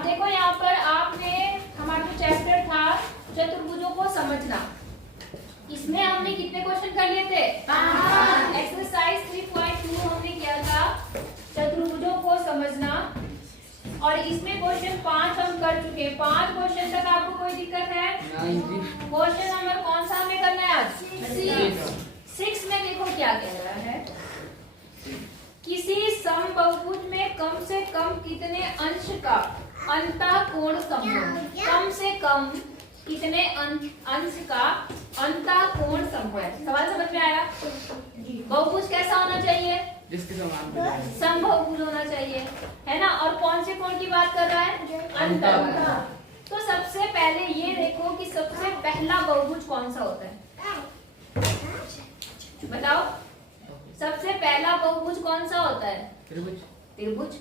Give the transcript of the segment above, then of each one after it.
अब देखो यहाँ पर आपने हमारा जो चैप्टर था चतुर्भुजों को समझना, इसमें हमने कितने क्वेश्चन कर लिए थे? एक्सरसाइज 3.2 हमने किया था चतुर्भुजों को समझना, और इसमें क्वेश्चन 5 हम कर चुके हैं। 5 क्वेश्चन तक आपको कोई दिक्कत है? क्वेश्चन नंबर कौन सा हमें करना है आज? 6 में देखो क्या कह रहा है, किसी समबाहुभुज में कम से कम कितने अंश का अंतःकोण संभव, कम से कम कितने अंश का अंतःकोण संभव है। सवाल समझ में आया? बहुभुज कैसा होना चाहिए? जिसके समान समबाहुभुज होना चाहिए, है ना। और कौन से कोण की बात कर रहा है? अंतः। तो सबसे पहले ये देखो कि सबसे पहला बहुभुज कौन सा होता है, बताओ। सबसे पहला बहुभुज कौन सा होता है? त्रिभुज। त्रिभुज,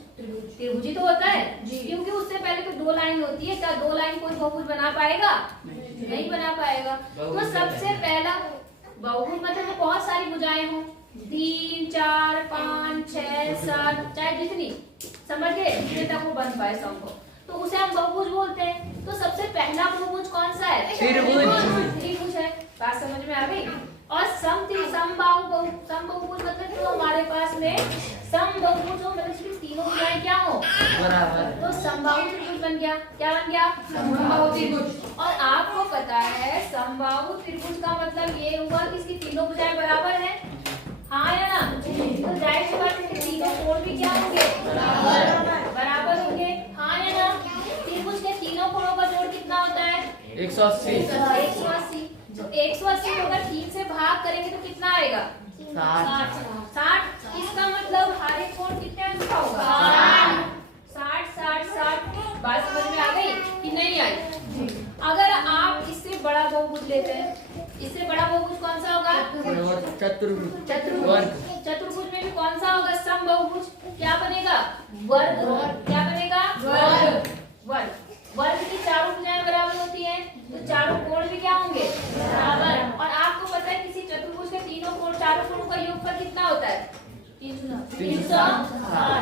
त्रिभुज ही तो होता है, क्योंकि उससे पहले तो 2 लाइन होती है। क्या 2 लाइन कोई बहुभुज बना पाएगा? नहीं बना पाएगा। तो सबसे पहला बहुभुज मतलब बहुत सारी भुजाएं हो, 3, 4, 5, 6, 7, चाहे जितनी, समझ गए, जितने तक वो बन पाए संभव, तो उसे हम बहुभुज बोलते हैं। तो सबसे पहला बहुभुज कौन सा है? त्रिभुज है। बात समझ में आ गई? और समबाहुभुज मतलब जो हमारे पास में समबाहुभुज हो, मतलब इसकी तीनों भुजाएं क्या हो? बराबर। तो समबाहु त्रिभुज बन गया। क्या बन गया? समबाहु त्रिभुज। और आपको पता है समबाहु त्रिभुज का मतलब ये हुआ कि इसकी तीनों भुजाएं बराबर है, हाँ या ना? तो जाहिर सी बात है कि तीनों कोण भी क्या होंगे? बराबर होंगे, हाँ या ना? त्रिभुज के तीनों कोणों का जोड़ कितना होता है? 180। 180। तो 180 को अगर 3 से भाग करेंगे तो कितना आएगा? 60। इसका मतलब हर एक कोण कितने अंश का होगा? 60। बात समझ में आ गई कि नहीं आई? अगर आप इससे बड़ा बहुभुज लेते हैं, इससे बड़ा बहुभुज कौन सा होगा? चतुर्भुज। चतुर्भुज में भी कौन सा होगा? समबाहुभुज। क्या बनेगा? वर्ग। क्या बनेगा? वर्ग। वर्ग की चारों भुजाएं बराबर होती हैं, तो चारों कोण भी क्या होंगे? बराबर। और आपको पता है किसी चतुर्भुज के तीनों कोण, चारों कोणों का योगफल कितना होता है? 360।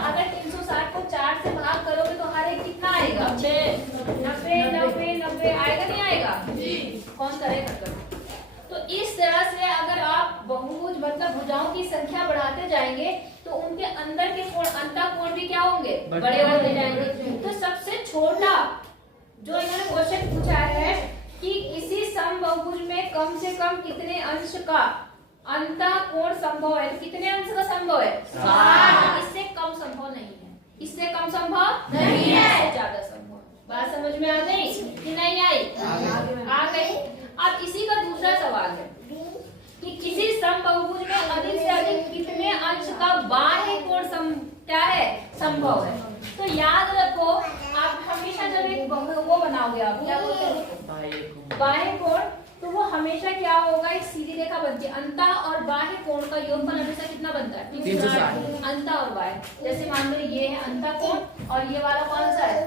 अगर 360 को 4 से भाग करोगे तो हर एक कितना आएगा? 90 आएगा, नहीं आएगा? कौन करेगा? तो इस तरह से अगर आप बहुभुज मतलब भुजाओं की संख्या बढ़ाते जाएंगे तो उनके अंदर के कोण, अंतःकोण भी क्या होंगे? बड़े होते जाएंगे। तो सबसे छोटा जो इन्होंने क्वेश्चन पूछा है कि किसी समबाहुभुज में कम से कम कितने अंश का अंतःकोण संभव है, तो कितने अंश का संभव है? 60। इससे कम संभव नहीं है, इससे कम संभव नहीं है, इससे ज्यादा संभव। बात समझ में आ गई कि नहीं आई? आ गई। अब इसी का दूसरा सवाल है कि किसी समबाहुभुज में अधिक से अधिक कितने अंश का बाह्य कोण क्या है? संभव है। तो याद रखो, आप हमेशा जब एक वो बनाओगे, आप क्या बोलते हो? बाह्य कोण, तो वो हमेशा क्या होगा? एक सीधी रेखा बनती है। अंतः और बाह्य कोण का योगफल हमेशा कितना बनता है? 360। अंतः और बाह्य, जैसे मान लो ये है अंतः कोण और ये वाला कौन सा है?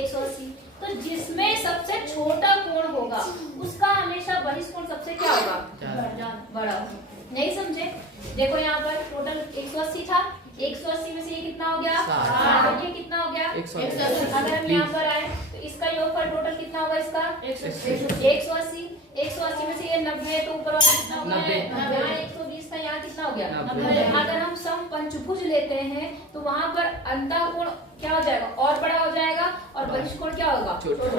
180। तो जिसमें सबसे छोटा कोण होगा उसका हमेशा बहिष्कोण सबसे क्या होगा? बड़ा होगा। नहीं समझे? देखो यहाँ पर टोटल 180 था, 180 में से ये कितना हो गया? 60। ये कितना हो गया? 180। अगर हम यहाँ पर आए तो इसका योगफल टोटल कितना होगा? इसका 180। 180 में से ये 90, तो ऊपर वाला कितना होगा? 90। 120 का यहाँ कितना हो गया? 90। अगर हम समपंचभुज लेते हैं तो वहां पर अंतःकोण क्या हो जाएगा? और बड़ा हो जाएगा, और बहिष्कोण क्या होगा? छोटा हो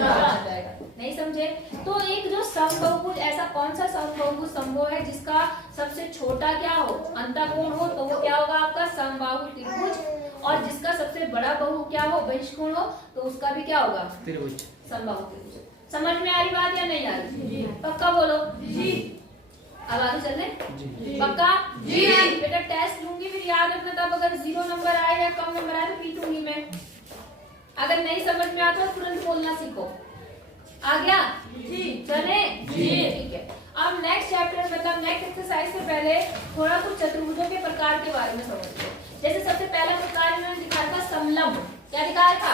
जाएगा। नहीं समझे? तो एक जो समबाहुभुज, ऐसा कौन सा समबाहुभुज संभव है जिसका सबसे छोटा क्या हो? अंतःकोण हो, तो वो क्या होगा? आपका समबाहु त्रिभुज। और जिसका सबसे बड़ा बहु क्या हो? बहिष्कोण हो, तो उसका भी क्या होगा? त्रिभुज। समबाहु त्रिभुज। समझ में आ रही बात या नहीं आ रही? पक्का बोलो जी। अब आगे चलने? पक्का जी। बेटा टेस्ट लूंगी, फिर याद रखना, तब अगर 0 नंबर आए या कम नंबर आए तो पीटूंगी मैं। अगर नहीं समझ में आता तो तुरंत बोलना सीखो। आ गया जी? चले जी, ठीक है। अब नेक्स्ट चैप्टर मतलब नेक्स्ट एक्सरसाइज से पहले थोड़ा कुछ चतुर्भुजों के प्रकार के बारे में समझते हैं। जैसे सबसे पहला प्रकार इन्होंने दिखाया था समलंब। क्या दिखाया था?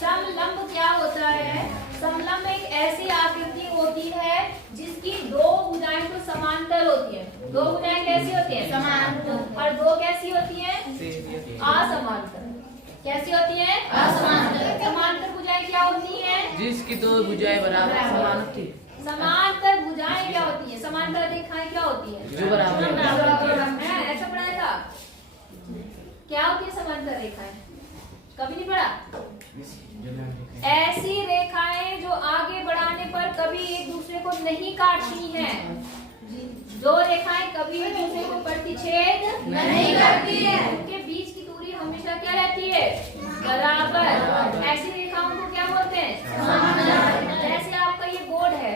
समलंब क्या होता है? समलंब एक ऐसी आकृति होती है जिसका इसकी दो भुजाएं तो समांतर होती हैं। दो भुजाएं कैसी होती हैं? समांतर। और दो कैसी होती हैं? असमांतर। कैसी होती हैं? असमांतर। समांतर भुजाएं क्या होती हैं? जिसकी दो भुजाएं बराबर समान होती है। समांतर भुजाएं क्या होती हैं? समांतर रेखाएं क्या होती हैं? जो बराबर है। ऐसा पढ़ाया था? क्या होती है समांतर रेखाएं? कभी नहीं पढ़ा? ऐसी रेखाएं जो आगे बढ़ाने पर कभी एक दूसरे को नहीं काटती हैं। जो रेखाएं कभी एक दूसरे को प्रतिच्छेद नहीं करती है, उनके बीच की दूरी हमेशा क्या रहती है? बराबर। ऐसी रेखाओं को क्या बोलते हैं? समांतर। जैसे आपका ये बोर्ड है,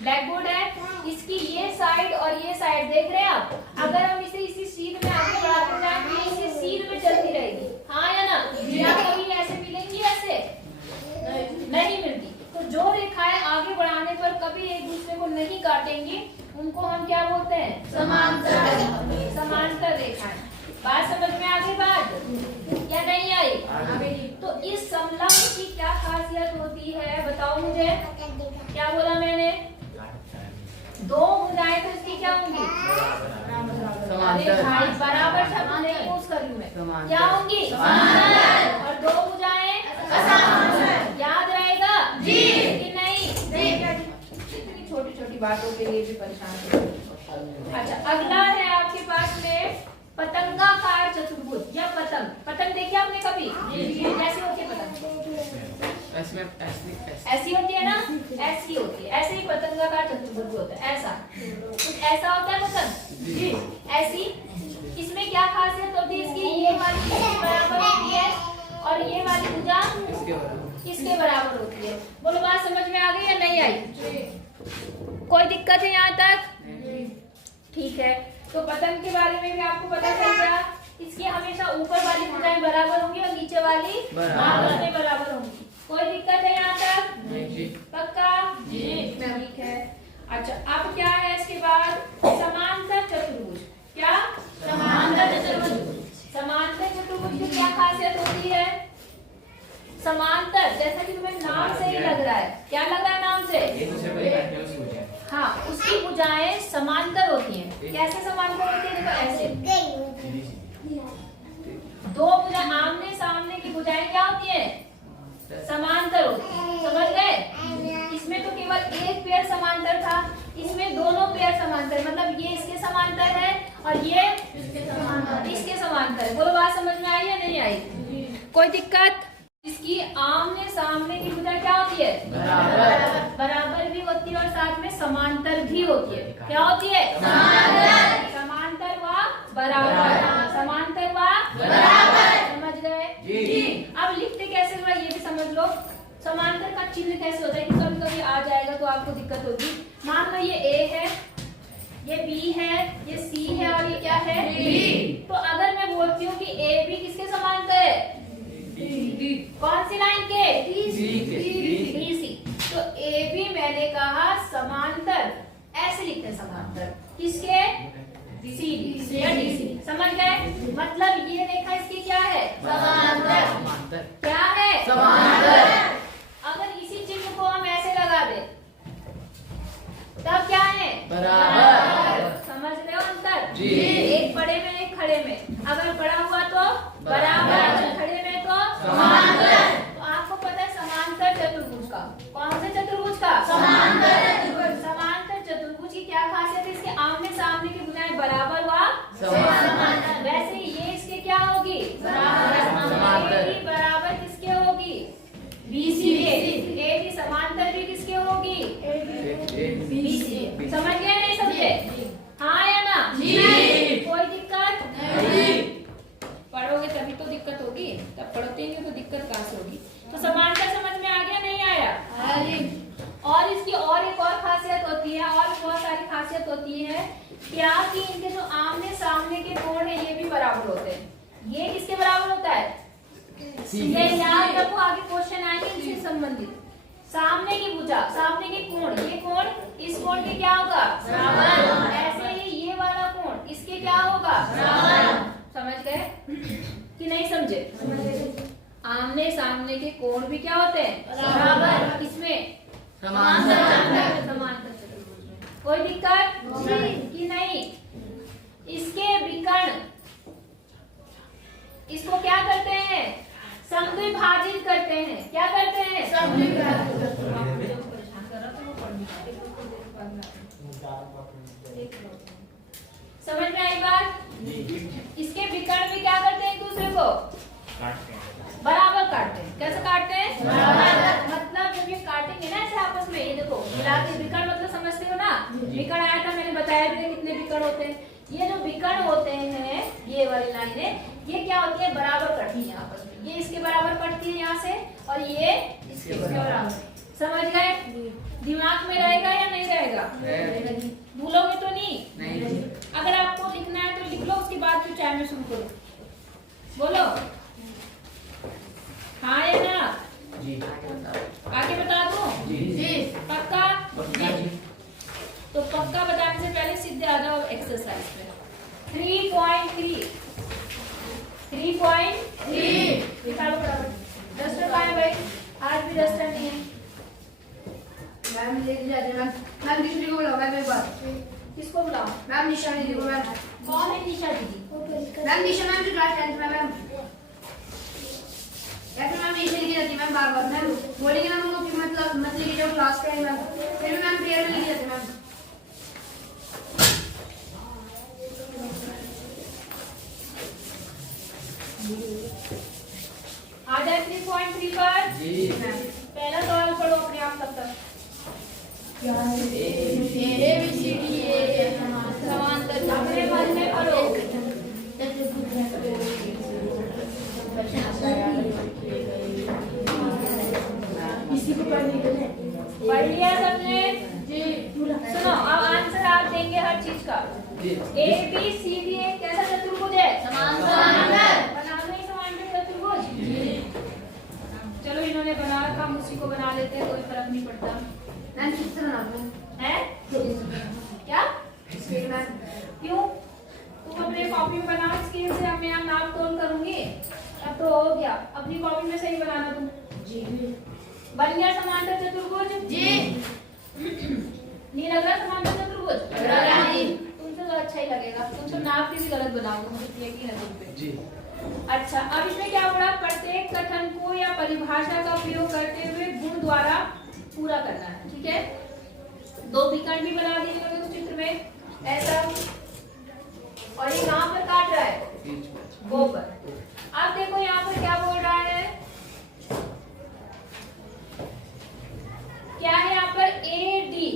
ब्लैक बोर्ड है, इसकी ये साइड और ये साइड देख रहे हैं आप? अगर हम इसे इसी सीध में आगे बढ़ाते जाएं तो ये इसी सीध में चलती रहेगी, हाँ या ना? या कभी ऐसे मिलेंगी? ऐसे नहीं मिलती। तो जो रेखाएं आगे बढ़ाने पर कभी एक दूसरे को नहीं काटेंगी, उनको हम क्या बोलते हैं? समांतर। समांतर रेखाएं। बात समझ में आ गई? बात या नहीं आई? तो इस समलंब की क्या खासियत होती है बताओ मुझे। क्या बोला मैंने? दो भुजाएं तो इसकी क्या होंगी? बराबर शब्द नहीं यूज कर रही मैं। क्या होंगी? और दो भुजाएं असमांतर। याद रहेगा जी कि नहीं? इतनी छोटी छोटी बातों के लिए भी परेशान हो। अच्छा, अगला है आपके पास में पतंगाकार चतुर्भुज या पतंग। पतंग देखी आपने कभी? कैसी होती है पतंग? ऐसी होती है ना? ऐसी होती है। ऐसे ही पतंगाकार चतुर्भुज होता है। ऐसा कुछ ऐसा होता है पतंग जी। ऐसी इसमें क्या खासियत होती है इसकी? ये वाली इसके बराबर होती है और ये वाली भुजा इसके बराबर होती है। बोलो बात समझ में आ गई या नहीं आई? कोई दिक्कत है यहाँ तक? ठीक है। तो पतंग के बारे में भी आपको पता चल गया। इसकी हमेशा ऊपर वाली भुजाएं बराबर होंगी और नीचे वाली आपस में बराबर होंगी। कोई दिक्कत है यहाँ तक? पक्का जी? ठीक है। अच्छा, अब क्या है इसके बाद? समांतर चतुर्भुज। क्या? समांतर चतुर्भुज। समांतर चतुर्भुज की क्या खासियत होती है? समांतर, जैसा कि तुम्हें नाम से ही लग रहा है। क्या लग रहा है नाम से? हाँ, उसकी भुजाएं समांतर होती हैं। कैसे समांतर होती है? देखो ऐसे दो भुजाएं आमने सामने की भुजाएं क्या होती हैं? समांतर होती है। समझ गए? इसमें तो केवल एक पेयर समांतर था, इसमें दोनों पेयर समांतर, मतलब ये इसके समांतर है और ये इसके समांतर है। बोलो बात समझ में आई या नहीं आई? कोई दिक्कत? इसकी आमने सामने की भुजा क्या होती है? बराबर भी होती है और साथ में समांतर भी होती है। क्या होती है? समांतर व बराबर। समांतर व बराबर। समझ गए जी? अब लिखते कैसे हुआ ये भी समझ लो। समांतर का चिन्ह कैसे होता है? कभी कभी आ जाएगा तो आपको दिक्कत होगी। मान लो ये ए है, ये बी है, ये सी है और ये क्या है? डी। तो अगर मैं बोलती हूँ कि ए बी किसके समांतर है? कौन सी लाइन के? BC। तो AB मैंने कहा समांतर, ऐसे लिखते हैं समांतर। किसके? CD या DC। समझ गए? मतलब ये रेखा इसकी क्या है? समांतर। क्या है? समांतर। अगर इसी चिन्ह को हम ऐसे लगा दे तब क्या है? बराबर। समझ रहे हो अंतर जी? एक बड़े में एक खड़े में। अगर बड़ा हुआ तो बराबर, खड़े में तो समांतर। तो आपको पता है समांतर चतुर्भुज का? कौन से चतुर्भुज का? समांतर चतुर्भुज। समांतर चतुर्भुज की क्या खासियत है? इसके आमने सामने की भुजाएं बराबर व समांतर। वैसे ये इसके क्या होगी? बराबर। बराबर किसके होगी? BC के। AB समांतर भी किसके होगी? BC। समझ गए नहीं समझे? हाँ या ना? जी। कोई दिक्कत नहीं? पढ़ोगे तभी तो दिक्कत होगी, तब पढ़ते तो दिक्कत कहाँ से होगी? तो समांतर समझ में आ गया नहीं आया? और इसकी और एक और खासियत होती है, और बहुत सारी खासियत होती है। क्या कि इनके जो आमने सामने के कोण है ये भी बराबर होते हैं। ये किसके बराबर होता है? ये याद रखो, आगे क्वेश्चन आएंगे इनसे संबंधित। सामने की भुजा, सामने के कोण, ये कोण इस कोण के क्या होगा? बराबर। ऐसे ही ये वाला कोण इसके क्या होगा? बराबर। समझ गए कि नहीं समझे? आमने सामने के कोण भी क्या होते हैं? बराबर। इसमें समांतर चतुर्भुज में। कोई दिक्कत कि नहीं? इसके विकर्ण इसको क्या करते हैं? समद्विभाजित करते हैं। क्या करते हैं? समद्विभाजित करते हैं। समझ में आई बात? इसके विकर्ण भी क्या करते हैं? एक दूसरे को बराबर काटते हैं। कैसे काटते हैं? बराबर। मतलब जब ये काटेंगे ना ऐसे आपस में, ये देखो मिला के विकर्ण मतलब समझते हो ना? विकर्ण आया था, मैंने बताया भी था कितने विकर्ण होते हैं। ये जो विकर्ण होते हैं, ये वाली लाइनें, ये क्या होती है? बराबर कटती है आपस में। ये इसके बराबर कटती है यहाँ से, और ये इसके बराबर। समझ गए? दिमाग में रहेगा या नहीं रहेगा? भूलोगे तो नहीं? अगर आपको लिखना है तो लिख लो, उसके बाद फिर टाइमर शुरू करो। बोलो हाँ या ना? जी। आगे बता दूं? जी। पक्का? तो पक्का बताने से पहले सीधे आ जाओ एक्सरसाइज पे। 3.3 निकालो फटाफट। डस्टर कहाँ है भाई? आज भी डस्टर नहीं है। मैम ले जाते मैम। मैम दूसरी को बुलाओ मैम एक बार। किसको बुलाओ? मैम निशा दीदी को। मैम कौन है निशा दीदी? मैम निशा मैम जो क्लास 10th में मैम। या फिर मैम निशा लिखी जाती मैम बार बार। मैम बोलेंगे ना हमको कि मतलब मत लिखी जाओ क्लास का मैम, फिर भी मैम प्रेयर में लिखी जाती मैम। आ जाए 3.3 पर। जी। पहला सवाल पढ़ो अपने आप तब तक। समांतर अपने मन में पढ़ो। पढ़ लिया सबने? सुनो अब आंसर आप देंगे हर चीज का। ए बी सी डी एक कैसा चतुर्भुज है? समांतर। बना दो ये समांतर चतुर्भुज। चलो इन्होंने बना रखा, हम उसी को बना लेते हैं, कोई फर्क नहीं पड़ता। मैम किस तरह नाम है? क्या? मैम क्यों? तुम अपने कॉपी में बनाओ, स्केल से अब मैं यहाँ नाप तोल करूंगी। अब तो हो गया, अपनी कॉपी में सही बनाना तुम। जी। बन गया समांतर चतुर्भुज? जी। नहीं लग रहा समांतर चतुर्भुज? तुमसे तो अच्छा ही लगेगा। तुम तो नाप भी गलत बनाओगे, मुझे यकीन है तुम पे। जी। अच्छा, अब इसमें क्या बोला? प्रत्येक कथन को या परिभाषा का प्रयोग करते हुए गुण द्वारा पूरा करना है। ठीक है? दो विकर्ण भी बना दिए होंगे उस चित्र में ऐसा, और ये कहां पर काट रहा है? वो पर। अब देखो यहाँ पर क्या बोल रहा है? क्या है यहाँ पर? A D.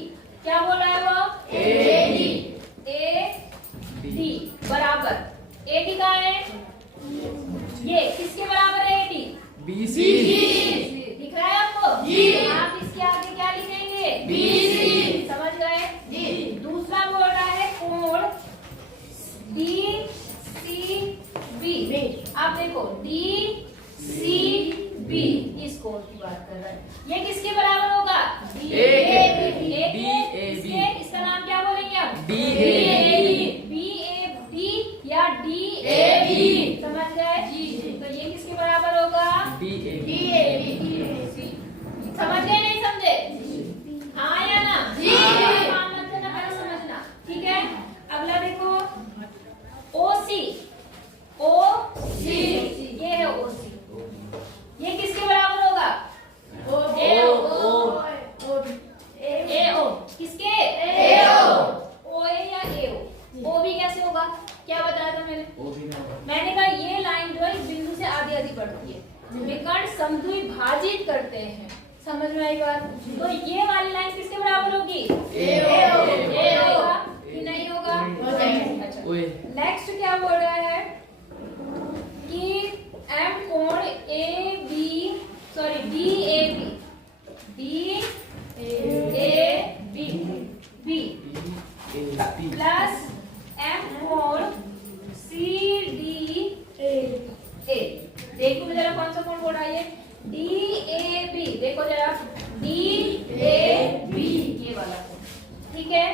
क्या बोल रहा है वो? ए डी बराबर। ए डी का है ये किसके बराबर है? A D BC। दिख रहा है आपको? आप इसके आगे क्या लिखेंगे? BC। समझ गए? दूसरा बोल रहा है कोण DCB। आप देखो DCB, इस कोण की बात कर रहा है। ये किसके बराबर होगा? DAB। इसका नाम क्या बोलेंगे आप? DAB। BAB या DAB। समझ गए? तो ये किसके बराबर होगा? DAB। समझ गए नहीं समझे? हाँ या ना? हाँ मत करना, पहले समझना। ठीक है? अगला देखो OC। ये है OC। ये किसके बराबर होगा? AO। किसके? OA या AO। OB कैसे होगा? क्या बताया था मैंने कहा ये लाइन जो है इस बिंदु से आधी आधी बढ़ती है। विकर्ण समद्विभाजित करते हैं। समझ में आई बात? तो ये वाली लाइन किसके बराबर होगी? A होगा कि नहीं होगा? अच्छा, नेक्स्ट क्या बोल रहा है कि M कोण DAB प्लस M कोण CDA। देखो जरा कौन सा कोण बोल रहा है? DAB। देखो जरा DAB, ये वाला कोण। ठीक है?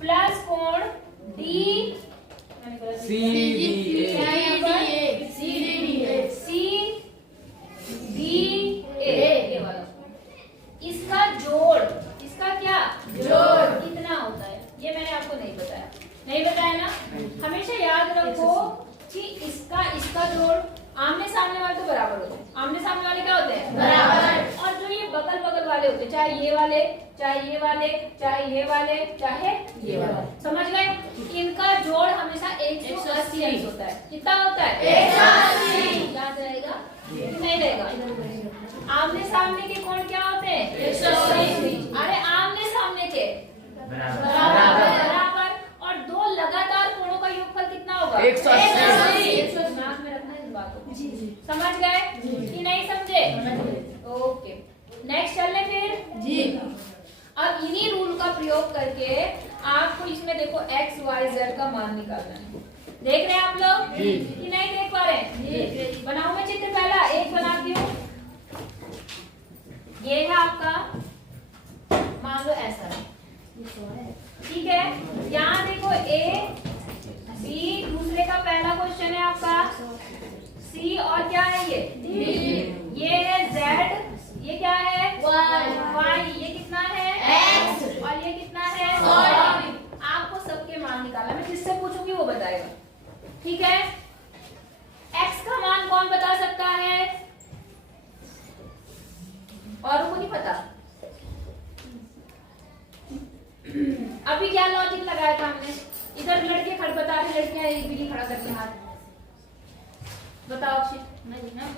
प्लस कोण CDA, ये वाला। इसका जोड़, इसका क्या जोड़ कितना आमने सामने वाले क्या होते हैं? बराबर। और जो ये बगल बगल वाले होते हैं, चाहे ये वाले, चाहे ये वाले, चाहे ये वाले, चाहे ये वाले, समझ गए? इनका जोड़ हमेशा 180 अंश होता है। कितना होता है? 180। याद रहेगा? नहीं रहेगा। आमने सामने के कोण क्या होते हैं? 180। अरे आमने सामने के बराबर। और दो लगातार कोणों का योगफल कितना होगा? 180। दिमाग में रखना है इस बात को। समझ गए कि नहीं समझे? ओके, नेक्स्ट चल ले फिर जी। अब इन्हीं रूल का प्रयोग करके आपको इसमें देखो x, y, z का मान निकालना है। देख रहे हैं आप लोग कि नहीं देख पा रहे हैं? बनाओ मैं चित्र, पहला एक बनाती हूँ। ये है आपका, मान लो ऐसा है, ठीक है? यहाँ देखो a, b, दूसरे का पहला क्वेश्चन है आपका c, और क्या है ये d, ये है z, ये क्या है y, ये कितना है x, और ये कितना है y। आपको सबके मान निकालना, मैं जिससे पूछूंगी वो बताएगा, ठीक है? x का मान कौन बता सकता है? औरों को नहीं पता? अभी क्या लॉजिक लगाया था हमने? इधर लड़के खड़ बता रहे, लड़कियां एक भी नहीं खड़ा करके हाथ। बताओ अक्षित।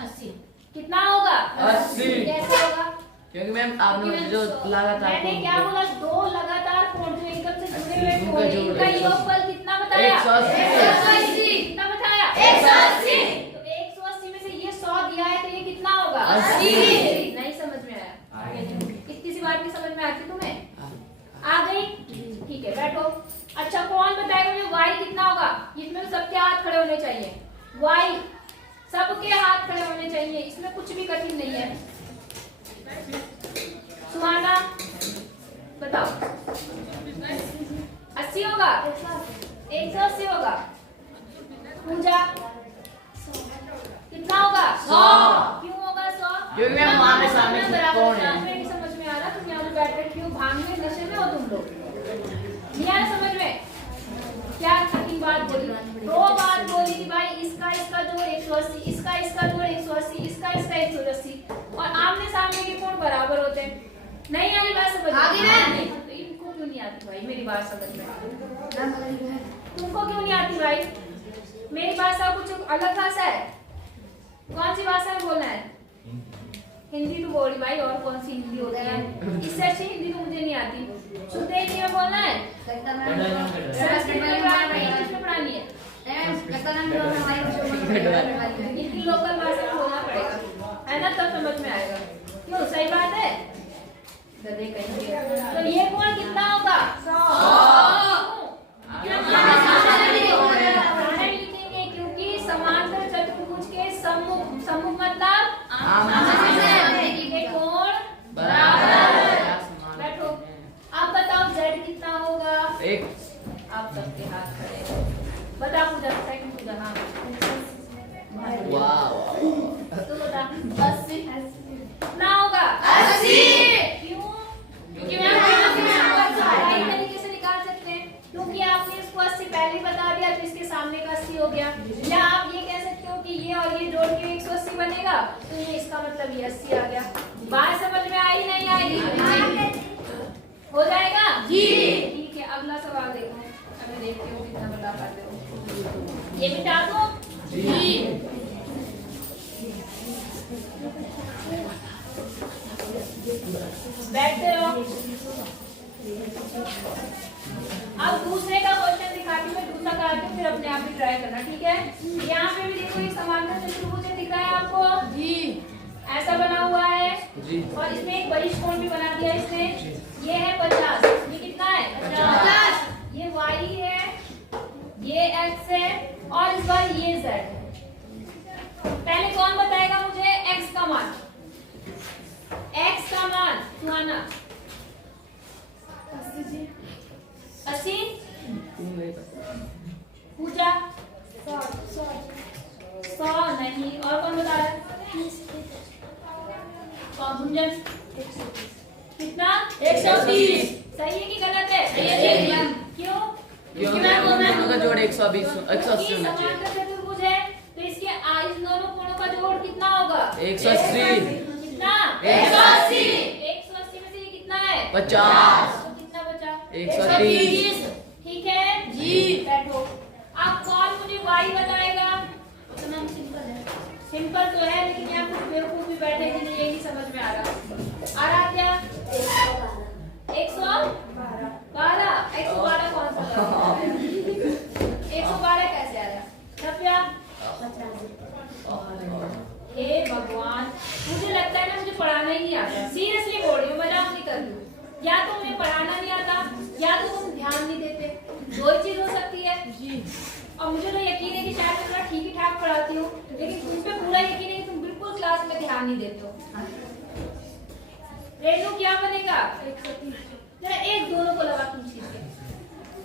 80। कितना होगा? 80। कैसे होगा? क्योंकि मैम आपने जो लगातार मैंने क्या बोला? दो लगातार कोण जो एकदम से जुड़े हुए इनका कोण, जोड़ इनका योगफल कितना बताया? 180। कितना बताया? 180। तो 180 में से ये 100 दिया है, तो ये कितना होगा? 80। नहीं समझ में आया? इतनी सी बात नहीं समझ में आती तुम्हें? आ गई? ठीक है, बैठो। अच्छा, कौन बताएगा मुझे y कितना होगा? इसमें सबके हाथ खड़े होने चाहिए। y सबके हाथ खड़े होने चाहिए, इसमें कुछ भी कठिन नहीं है। सुहाना बताओ। 80 होगा? 180 होगा? पूजा कितना होगा? 100। क्यों होगा 100? क्योंकि मैम आमने सामने कौन है? नहीं समझ में आ रहा, तुम यहाँ पे बैठ कर क्यों भांग में नशे में हो तुम लोग? नहीं आ रहा समझ में? क्या कठिन बात बोली? दो बात बोली कि भाई इसका जोड़ 180, इसका जोड़ 180, इसका 180, और आमने सामने के कोण बराबर होते हैं। नहीं आ रही बात समझ में? आती है। तो इनको क्यों नहीं आती भाई मेरी बात समझ में? तुमको क्यों नहीं आती भाई? मेरी भाषा कुछ अलग भाषा है। कौन सी भाषा में बोलना है? हिंदी तो बोली भाई, और कौन सी हिंदी होती है? इससे अच्छी हिंदी तो मुझे नहीं आती। शुद्ध हिंदी में बोलना है। संस्कृत में पढ़ानी है। इनकी लोकल भाषा में बोलना पड़ेगा, है ना? तब समझ में आएगा। क्यों? सही बात है। गधे कहेंगे। तो ये कोण कितना होगा? 100। लिखेंगे क्योंकि समांतर चतुर्भुज के सम्मुख मतलब ये कोण बराबर। बैठो। अब बताओ z कितना होगा? आप सबके हाथ खड़े। बता पूजा, सेकंड पूजा। हाँ तो बता। 80। कितना होगा? 80। क्यों? क्योंकि सही तरीके से निकाल सकते हैं, क्योंकि आपने इसको 80 पहले बता दिया, तो इसके सामने का 80 हो गया। या आप ये कह सकते हो कि ये और ये जोड़ के 180 बनेगा, तो ये इसका मतलब ये 80 आ गया। बात समझ में आई नहीं आई? हो जाएगा जी। ठीक है, अगला सवाल देखो। अब मैं देखती हूँ कितना बता पाते हो। ये मिटा दो जी। बैठते रहो। अब दूसरे का क्वेश्चन दिखाती हूँ, मैं दूसरा कराती हूँ, फिर अपने आप भी ट्राई करना, ठीक है? यहाँ पे भी देखो, ये समांतर चतुर्भुज दिख रहा है आपको जी। ऐसा बना हुआ है, जी। और इसमें एक बहिष कोण भी बना दिया इसने। ये है 50, ये कितना है? 50। ये y है, ये x है, और इस बार ये z है। पहले कौन बताएगा मुझे x का मान? x का मान सुहाना। 80। पूजा 100 नहीं, और कौन बता रहा है? गुंजन कितना? 130। सही है कि गलत है? सही है। क्यों? क्योंकि मैम दोनों का जोड़ 120 क्योंकि 180 होना चाहिए। समांतर चतुर्भुज है, तो इसके इन दोनों कोणों का जोड़ कितना होगा? 180 कितना 180 180 में से ये कितना है 50 तो कितना बचा 130 ठीक है जी। बैठो आप कौन मुझे वाई बताएगा तो मैम सिंपल है। सिंपल तो है लेकिन यहाँ कुछ बेवकूफ भी बैठे हैं जिन्हें ये नहीं समझ में आ रहा क्या 112 112 कौन सा 112 कैसे आया कृपया हे भगवान मुझे लगता है ना मुझे पढ़ाना ही नहीं आता सीरियसली बोल रही हूँ मजाक नहीं कर रही हूँ या तो मुझे पढ़ाना नहीं आता या तो तुम ध्यान नहीं देते दो ही चीज हो सकती है जी। और मुझे तो यकीन है कि शायद मैं थोड़ा ठीक ही ठाक पढ़ाती हूँ लेकिन तुम पे पूरा यकीन है कि तुम बिल्कुल क्लास में ध्यान नहीं देते हो रेनू क्या बनेगा जरा एक दोनों को लगा तुम चीज के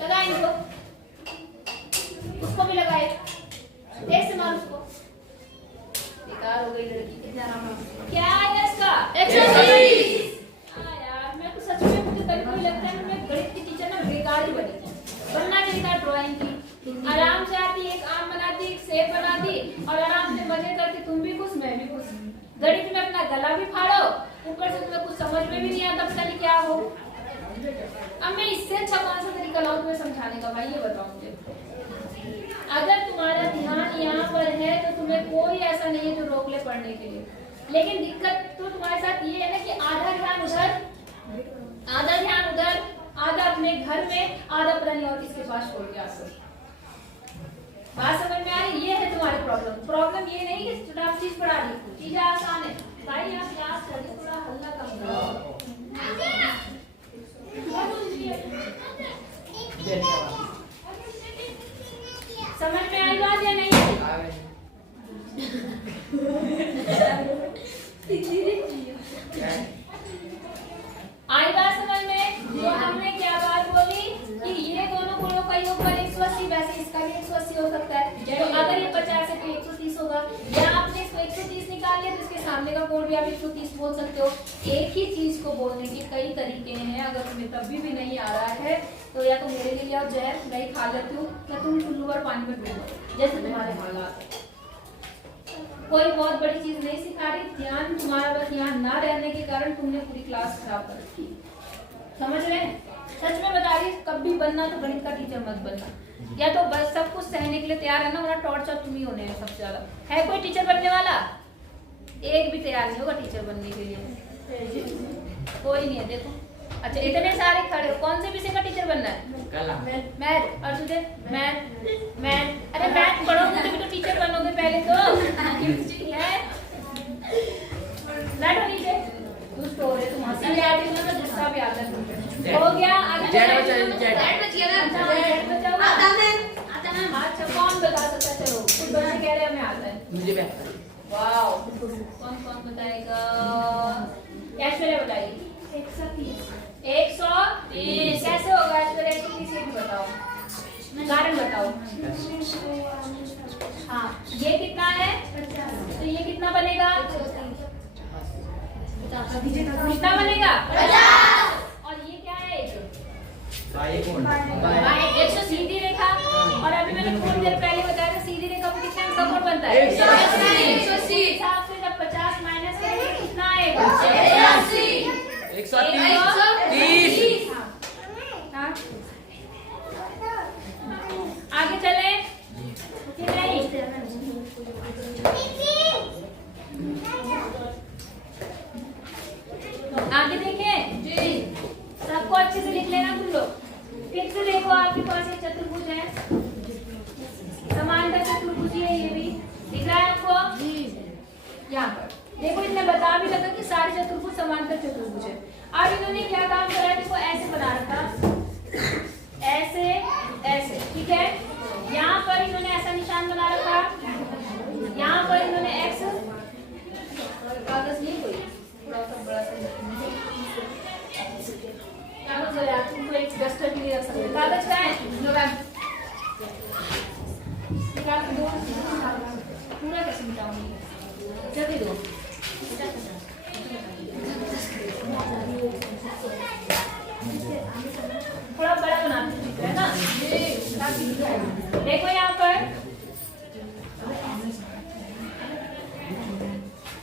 लगा इनको उसको भी लगाए तेज से मार उसको बेकार हो गई लड़की क्या है इसका 130 हाँ यार मैं तो सच में मुझे कभी कभी लगता है मैं गणित की टीचर ना बेकार ही बनी थी बनना चाहिए था ड्राइंग की आराम से आती एक आम बनाती एक सेब बनाती और आराम से मजे करती तुम भी खुश मैं भी खुश गणित में अपना गला भी फाड़ो ऊपर से तुम्हें कुछ समझ में भी नहीं आता पता नहीं क्या हो अब मैं इससे अच्छा कौन सा तरीका लाऊं तुम्हें समझाने का भाई ये बताओ मुझे अगर तुम्हारा ध्यान यहाँ पर है तो तुम्हें कोई ऐसा नहीं है जो रोक ले पढ़ने के लिए लेकिन दिक्कत तो तुम्हारे साथ ये है ना कि आधा ध्यान उधर आधा अपने घर में आधा पता नहीं और किसके पास छोड़ के आते बात समझ में आ रही ये है तुम्हारी प्रॉब्लम ये नहीं कि आप चीज पढ़ा रही चीजें आसान है भाई आप क्लास करके थोड़ा हल्ला कम करो समझ में आई बात या नहीं आई बात समझ में तो हमने क्या बात बोली कि ये दोनों गुणों का योग 180 वैसे इसका भी 180 हो सकता है तो अगर ये 50 है तो 130 होगा या आपने इसको 130 निकाल लिया तो इसके सामने का कोण भी आप 130 बोल सकते हो एक ही चीज को बोलने के कई तरीके हैं अगर तुम्हें तब भी नहीं आ रहा है तो या तो मेरे लिए आओ जहर मैं ही खा लेती हूँ या तुम टुल्लू और पानी में डूबो जैसे तुम्हारे हालात है कोई बहुत बड़ी चीज नहीं सिखा रही ध्यान तुम्हारा बस यहाँ ना रहने के कारण तुमने पूरी क्लास खराब कर रखी समझ रहे सच में बता रही कभी बनना तो गणित का टीचर मत बनना या तो बस सब कुछ सहने के लिए तैयार है ना वरना टॉर्चर तुम ही होने हैं सबसे ज्यादा है कोई टीचर बनने वाला एक भी तैयार नहीं होगा टीचर बनने के लिए कोई नहीं है देखो अच्छा इतने सारे खड़े हो कौन से विषय का टीचर बनना है मैथ और तुझे मैथ अरे मैथ पढ़ोगे तभी तो टीचर बनोगे पहले तो केमिस्ट्री है बैठो नीचे दुष्ट हो रहे तुम हंसी भी आती है तो गुस्सा भी आता है हो गया आगे जेड बचा अच्छा कौन बता सकता है चलो कुछ बच्चे कह रहे हैं हमें आता है मुझे वाओ कौन बताएगा ऐश्वर्या बताइए 130 कैसे होगा ऐश्वर्या 130 ये भी बताओ कारण बताओ हाँ ये कितना है तो ये कितना बनेगा कितना बनेगा 50 और ये क्या है 100 सीधी रेखा और अभी मैंने थोड़ी देर पहले बताया था सीधी रेखा में कितना का कोण बनता है 180 हिसाब से जब 50 माइनस करेंगे कितना आएगा 130 हाँ आगे चले कि नहीं आगे देखें जी सबको अच्छे से लिख लेना तुम लोग फिर से देखो आपके पास एक चतुर्भुज है समांतर चतुर्भुज है ये भी दिख रहा है आपको जी यहाँ पर देखो इन्हें बता भी लगा कि सारे चतुर्भुज समांतर चतुर्भुज है अब इन्होंने क्या काम करा है देखो ऐसे बना रखा ऐसे ऐसे ठीक है यहाँ पर इन्होंने ऐसा निशान बना रखा यहाँ पर इन्होंने एक्स कागज नहीं कोई थोड़ा सा बड़ा सा कागज हो यार तुमको एक डस्टर भी नहीं रख सकते कागज का है निकाल के दो पूरा कैसे मिटाऊंगी जल्दी दो थोड़ा बड़ा बनाते है ना देखो यहाँ पर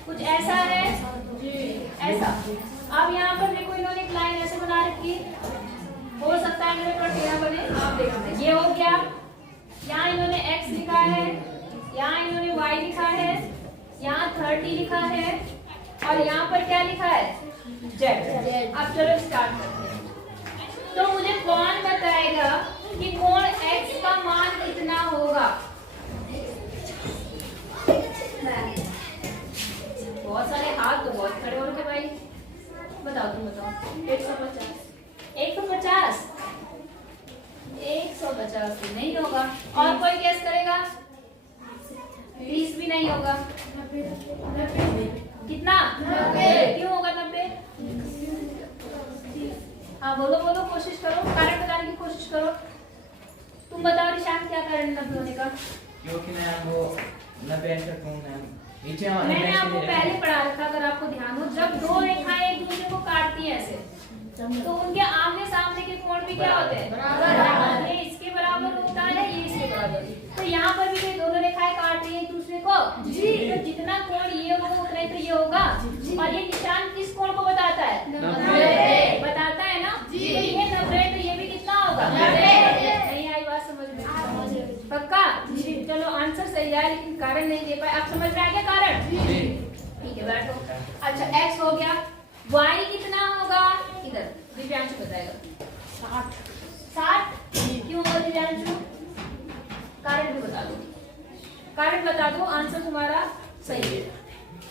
कुछ ऐसा है ऐसा। अब यहाँ पर देखो इन्होंने एक लाइन ऐसे बना रखी है, हो सकता है मेरे पर टेढ़ा बने, आप देख सकते हैं। ये हो गया, यहाँ इन्होंने x लिखा है, यहाँ इन्होंने y लिखा है, यहाँ 30 लिखा है और यहाँ पर क्या लिखा है z। अब चलो स्टार्ट करते हैं। तो मुझे कौन बताएगा कि कोण x का मान कितना होगा? बहुत सारे हाथ तो बहुत खड़े हो रहे भाई, बताओ तुम बताओ। 150 150 नहीं होगा। और कोई गेस करेगा? 30 भी नहीं होगा। कितना? 90। क्यों होगा 90? हाँ बोलो बोलो, कोशिश करो, कारण बताने की कोशिश करो। तुम बताओ निशान, क्या कारण 90 होने का? क्योंकि मैं वो 90 एंटर करूँ नीचे मैंने आपको पहले पढ़ा रखा, अगर आपको ध्यान हो, जब दो रेखाएं एक दूसरे को काटती हैं ऐसे, तो उनके आमने सामने के कोण भी क्या होते हैं? बराबर। ये इसके बराबर होता है, ये इसके बराबर। तो यहाँ पर भी ये दोनों रेखाएं काट रही है एक दूसरे को जी। तो जितना कोण ये होगा उतना ही तो ये होगा। और ये निशान किस कोण को बताता है? 90 बताता है ना जी। तो ये 90, तो ये भी कितना होगा? 90। नहीं आई बात समझ में? पक्का? चलो आंसर सही है, लेकिन कारण नहीं दे पाए। आप समझ में आ गया कारण? ठीक है, बैठो। अच्छा x हो गया, y कितना होगा? इधर दिव्यांशु बताएगा। 60। क्यों होगा दिव्यांशु? कारण भी बता दो, कारण बता दो, आंसर तुम्हारा सही है।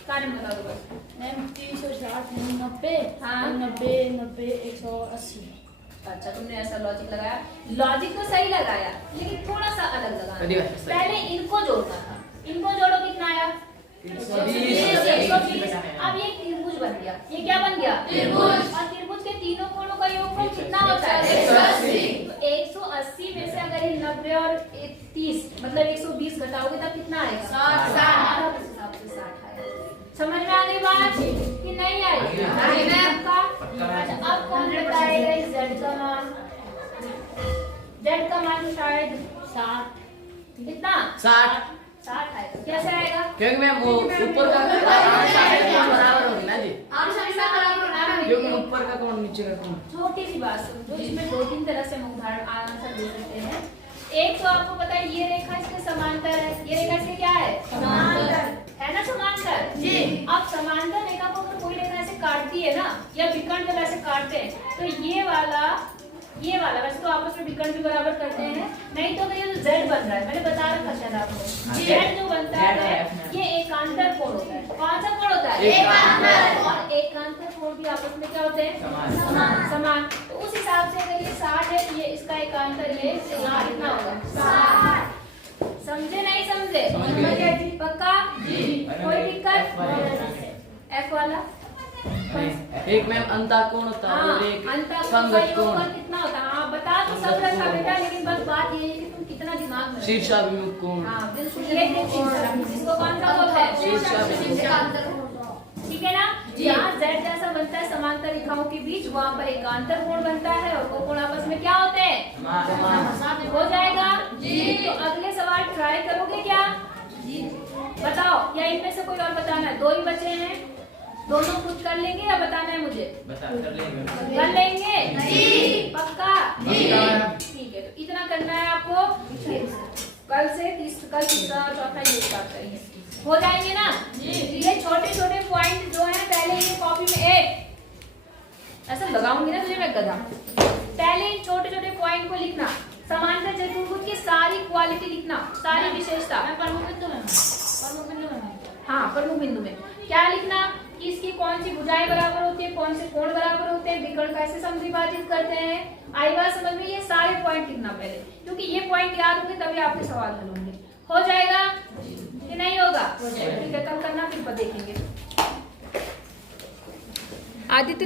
कारण बता दो बस। मैम 30 और 60 90। हाँ 90 90 180। अच्छा, तुमने ऐसा लॉजिक लगाया, लॉजिक तो सही लगाया, लेकिन थोड़ा सा अलग लगाया। पहले इनको जोड़ना था, इनको जोड़ो, कितना आया? 120। अब ये त्रिभुज बन गया। ये क्या बन गया? त्रिभुज। और त्रिभुज के तीनों कोणों का योगफल कितना होता है? 180। तो 180 में से अगर ये 90 और 30 मतलब 120 घटाओगे तब कितना आएगा? 60। उस हिसाब से 60 आएगा। समझ में आ गई बात कि नहीं आई? अच्छा, अब कौन बताएगा इस z का मान? z का मान शायद 60। कितना? 60 आएगा। कैसे आएगा? क्योंकि मैं वो ऊपर का बराबर होगी ना जी, क्योंकि ऊपर का कोण नीचे का कोण। छोटी सी बात समझो, इसमें दो तीन तरह से हम उदाहरण आंसर दे सकते हैं। एक तो आपको पता है ये रेखा इसके समांतर है, ये रेखा इसके क्या है? समांतर है ना, समांतर जी। अब समांतर रेखा को अगर कोई रेखा ऐसे काटती है ना, या विकर्ण जब ऐसे काटते हैं, तो ये वाला वैसे तो आपस में विकर्ण भी बराबर करते हैं, नहीं तो ये जो z बन रहा है, मैंने बता रखा शायद आपको, z जो बनता है ये एकांतर कोण होता है। कौन सा कोण होता है? एकांतर। और एकांतर कोण भी आपस में क्या होते हैं? समान। तो उस हिसाब से अगर ये 60 है, तो ये इसका एकांतर ये यहाँ कितना होगा? 60। समझे नहीं समझे? पक्का? कोई दिक्कत? f वाला एक मैम अंतःकोण होता है और एक संगत कोण। कितना होता है? हाँ बता तो सब रखा बेटा, लेकिन बस बात ये है कि तुम कितना दिमाग में। शीर्षाभिमुख कोण। हाँ बिल्कुल, ये इसको कौन सा बोलते हैं? ठीक है ना? जहाँ z जैसा बनता है समांतर रेखाओं के बीच, वहाँ पर एकांतर कोण बनता है और वो कोण आपस में क्या होते हैं? हो जाएगा जी। तो अगले सवाल ट्राई करोगे क्या? जी बताओ, या इनमें से कोई और बताना है? दो ही बचे हैं, दोनों खुद कर लेंगे या बताना है मुझे? कर लेंगे जी। पक्का? ठीक है, तो इतना करना है आपको। कल से कल तीसरा चौथा ये स्टार्ट करेंगे, हो जाएंगे ना जी। ये छोटे छोटे पॉइंट जो है, पहले ये कॉपी में ऐसा लगाऊंगी ना तुझे मैं गधा, पहले इन छोटे छोटे पॉइंट को लिखना, समांतर चतुर्भुज की सारी क्वालिटी लिखना, सारी विशेषता। प्रमुख बिंदु में हाँ प्रमुख बिंदु में क्या लिखना कि इसकी कौन सी भुजाएं बराबर होती है, कौन से कोण बराबर होते हैं, विकर्ण कैसे समद्विभाजित करते हैं, आई बात समझ में? ये सारे पॉइंट लिखना पहले, क्योंकि ये पॉइंट याद होंगे तभी आपके सवाल हल होंगे। हो जाएगा कि नहीं होगा? ठीक है, कल करना फिर देखेंगे। आदित्य